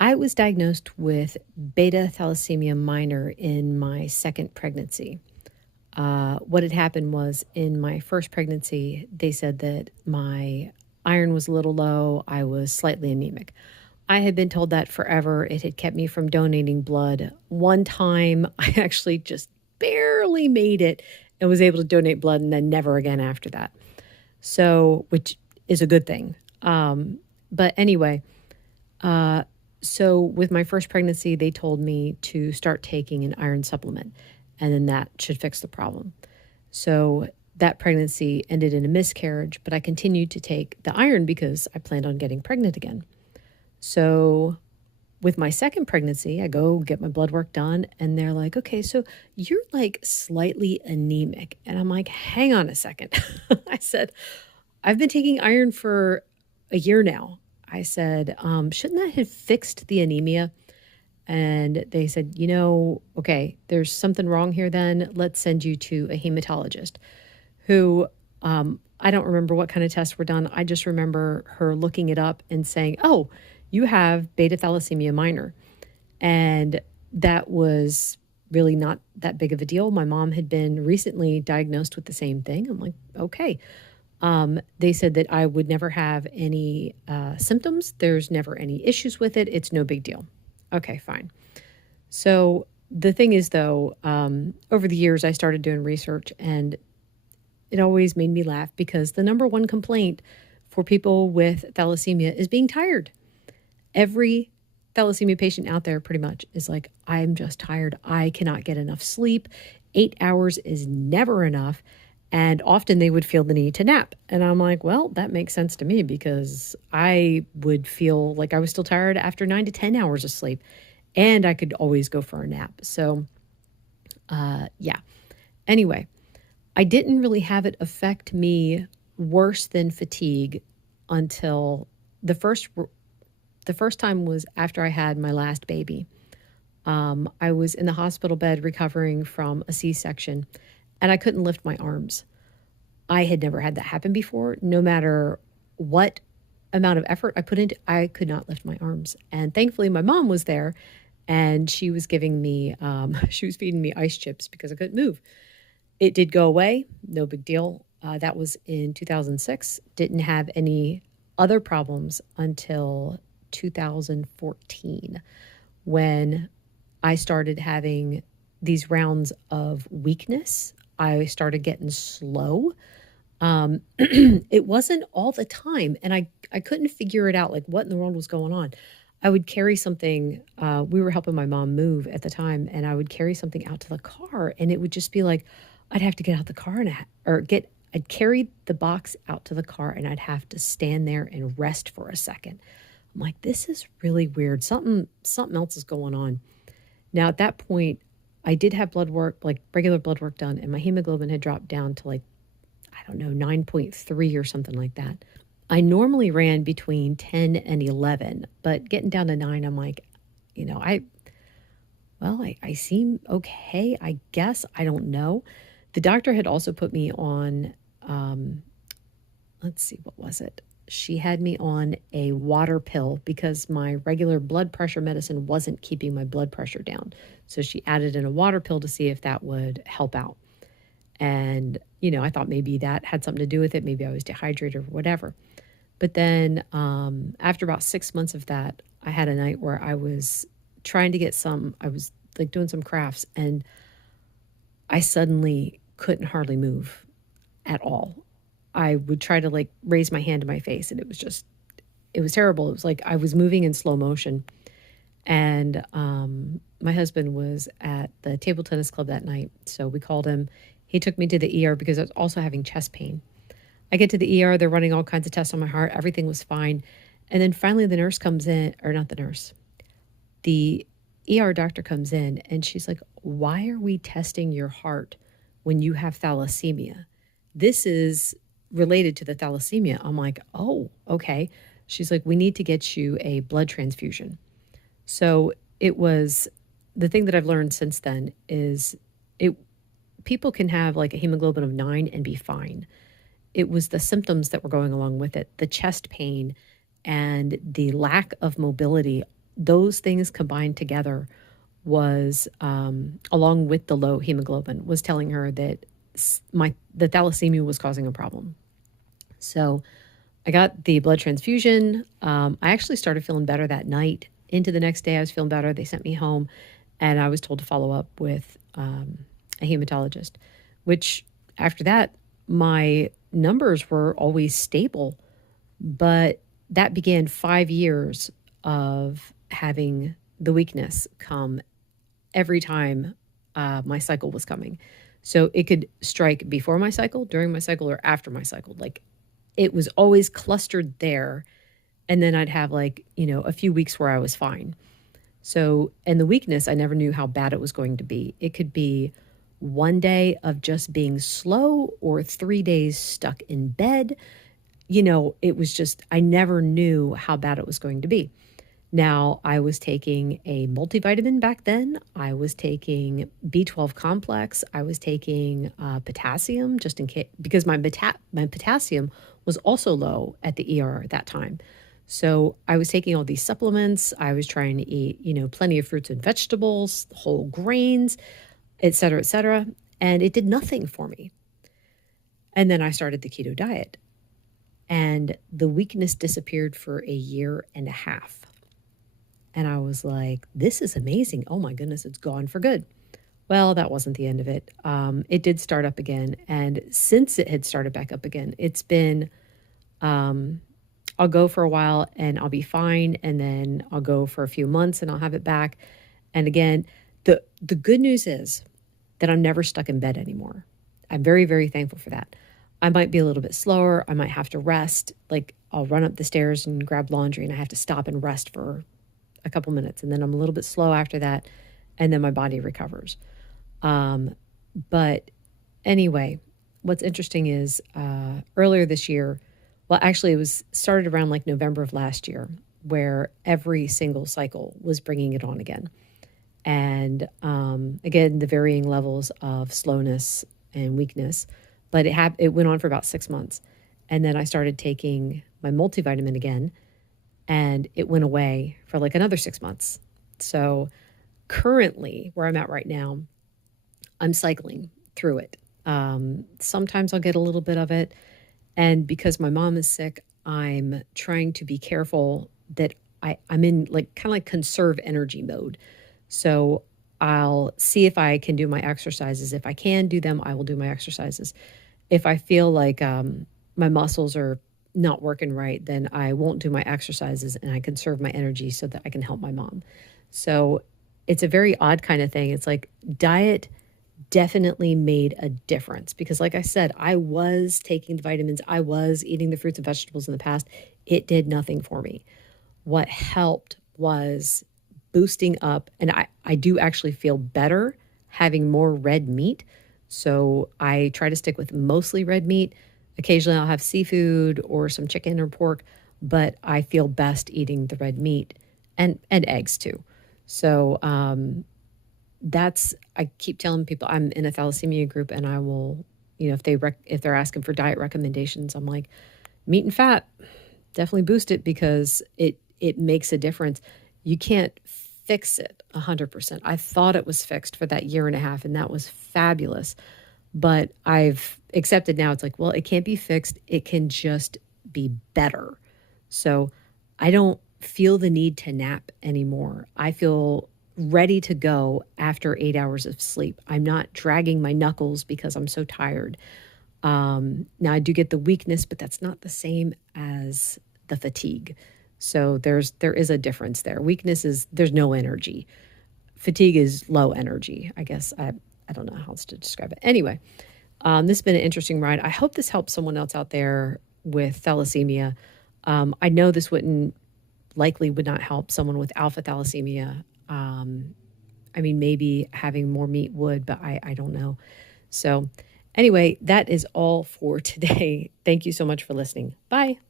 I was diagnosed with beta thalassemia minor in my second pregnancy. What had happened was in my first pregnancy, they said that my iron was a little low. I was slightly anemic. I had been told that forever. It had kept me from donating blood. One time, I actually just barely made it and was able to donate blood, and then never again after that. So, which is a good thing. But anyway, so with my first pregnancy, they told me to start taking an iron supplement, and then that should fix the problem. So that pregnancy ended in a miscarriage, but I continued to take the iron because I planned on getting pregnant again. So with my second pregnancy, I go get my blood work done, and they're like, okay, so you're like slightly anemic. And I'm like, hang on a second. I said, I've been taking iron for a year now. I said, shouldn't that have fixed the anemia? And they said, okay, there's something wrong here then. Let's send you to a hematologist who I don't remember what kind of tests were done. I just remember her looking it up and saying, oh, you have beta thalassemia minor. And that was really not that big of a deal. My mom had been recently diagnosed with the same thing. I'm like, okay. They said that I would never have any symptoms. There's never any issues with it. It's no big deal. Okay, fine. So the thing is, though, over the years, I started doing research, and it always made me laugh because the number one complaint for people with thalassemia is being tired. Every thalassemia patient out there pretty much is like, I'm just tired. I cannot get enough sleep. 8 hours is never enough. And often they would feel the need to nap. And I'm like, well, that makes sense to me because I would feel like I was still tired after 9 to 10 hours of sleep. And I could always go for a nap. So, yeah. Anyway, I didn't really have it affect me worse than fatigue until the first time was after I had my last baby. I was in the hospital bed recovering from a C-section, and I couldn't lift my arms. I had never had that happen before. No matter what amount of effort I put into, I could not lift my arms. And thankfully, my mom was there, and she was giving me, she was feeding me ice chips because I couldn't move. It did go away, no big deal. That was in 2006. Didn't have any other problems until 2014 when I started having these rounds of weakness. I started getting slow. It wasn't all the time, and I couldn't figure it out, like what in the world was going on. I would carry something. We were helping my mom move at the time, and I would carry something out to the car, and it would just be like I'd have to get out the car I'd carry the box out to the car, and I'd have to stand there and rest for a second. I'm like, this is really weird. Something else is going on. Now, at that point, I did have blood work, like regular blood work done, and my hemoglobin had dropped down to like, I don't know, 9.3 or something like that. I normally ran between 10 and 11, but getting down to 9, I'm like, I seem okay, I guess. I don't know. The doctor had also put me on, let's see, what was it? She had me on a water pill because my regular blood pressure medicine wasn't keeping my blood pressure down. So she added in a water pill to see if that would help out. And, I thought maybe that had something to do with it. Maybe I was dehydrated or whatever. But then after about 6 months of that, I had a night where I was trying to I was like doing some crafts, and I suddenly couldn't hardly move at all. I would try to like raise my hand to my face, and it was terrible. It was like I was moving in slow motion. And my husband was at the table tennis club that night. So we called him. He took me to the ER because I was also having chest pain. I get to the ER. They're running all kinds of tests on my heart. Everything was fine. And then finally the nurse comes in, or not the nurse, the ER doctor comes in, and she's like, why are we testing your heart when you have thalassemia? This is related to the thalassemia. I'm like, oh, okay. She's like, we need to get you a blood transfusion. So it was, the thing that I've learned since then is people can have like a hemoglobin of 9 and be fine. It was the symptoms that were going along with it, the chest pain and the lack of mobility those things combined together was, along with the low hemoglobin, was telling her that the thalassemia was causing a problem. So I got the blood transfusion. I actually started feeling better that night. Into the next day, I was feeling better. They sent me home, and I was told to follow up with a hematologist, which after that, my numbers were always stable. But that began 5 years of having the weakness come every time my cycle was coming. So it could strike before my cycle, during my cycle, or after my cycle. Like it was always clustered there. And then I'd have like, a few weeks where I was fine. So, and the weakness, I never knew how bad it was going to be. It could be one day of just being slow or 3 days stuck in bed. It was just, I never knew how bad it was going to be. Now, I was taking a multivitamin back then. I was taking B12 complex. I was taking potassium just in case, because my potassium was also low at the ER at that time. So I was taking all these supplements. I was trying to eat, plenty of fruits and vegetables, whole grains, et cetera, et cetera. And it did nothing for me. And then I started the keto diet. And the weakness disappeared for a year and a half. And I was like, this is amazing. Oh my goodness, it's gone for good. Well, that wasn't the end of it. It did start up again. And since it had started back up again, it's been, I'll go for a while and I'll be fine. And then I'll go for a few months and I'll have it back. And again, the good news is that I'm never stuck in bed anymore. I'm very, very thankful for that. I might be a little bit slower. I might have to rest. Like I'll run up the stairs and grab laundry and I have to stop and rest for a couple minutes, and then I'm a little bit slow after that, and then my body recovers. But anyway, what's interesting is earlier this year, well, actually, it was started around like November of last year, where every single cycle was bringing it on again. And again, the varying levels of slowness and weakness, but it went on for about 6 months. And then I started taking my multivitamin again, and it went away for like another 6 months. So currently, where I'm at right now, I'm cycling through it. Sometimes I'll get a little bit of it. And because my mom is sick, I'm trying to be careful that I'm in like kind of like conserve energy mode. So I'll see if I can do my exercises. If I can do them, I will do my exercises. If I feel like my muscles are not working right, then I won't do my exercises and I conserve my energy so that I can help my mom. So it's a very odd kind of thing. It's like diet definitely made a difference because like I said, I was taking the vitamins, I was eating the fruits and vegetables in the past. It did nothing for me. What helped was boosting up, and I do actually feel better having more red meat. So I try to stick with mostly red meat. Occasionally I'll have seafood or some chicken or pork, but I feel best eating the red meat and eggs too. So I keep telling people I'm in a thalassemia group, and I will, if they're asking for diet recommendations, I'm like, meat and fat, definitely boost it because it makes a difference. You can't fix it 100%. I thought it was fixed for that year and a half, and that was fabulous. But I've accepted now, it's like, well, it can't be fixed. It can just be better. So I don't feel the need to nap anymore. I feel ready to go after 8 hours of sleep. I'm not dragging my knuckles because I'm so tired. Now I do get the weakness, but that's not the same as the fatigue. So there is a difference there. Weakness is there's no energy. Fatigue is low energy. I guess I don't know how else to describe it. Anyway, this has been an interesting ride. I hope this helps someone else out there with thalassemia. I know this would not help someone with alpha thalassemia. I mean, maybe having more meat would, but I don't know. So anyway, that is all for today. Thank you so much for listening. Bye.